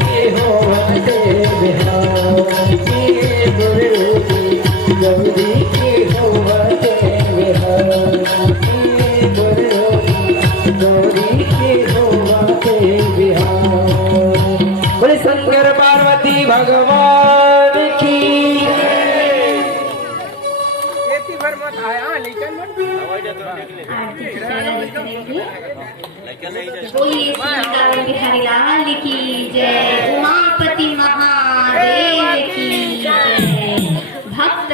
की होवते बिहार गौरी की होवते बिहार गौरी की होवते बिहार। बोले शंकर पार्वती भगवान की। बोलिए श्री बिहारी लाल की जय, उमापति महादेव की जय, भक्त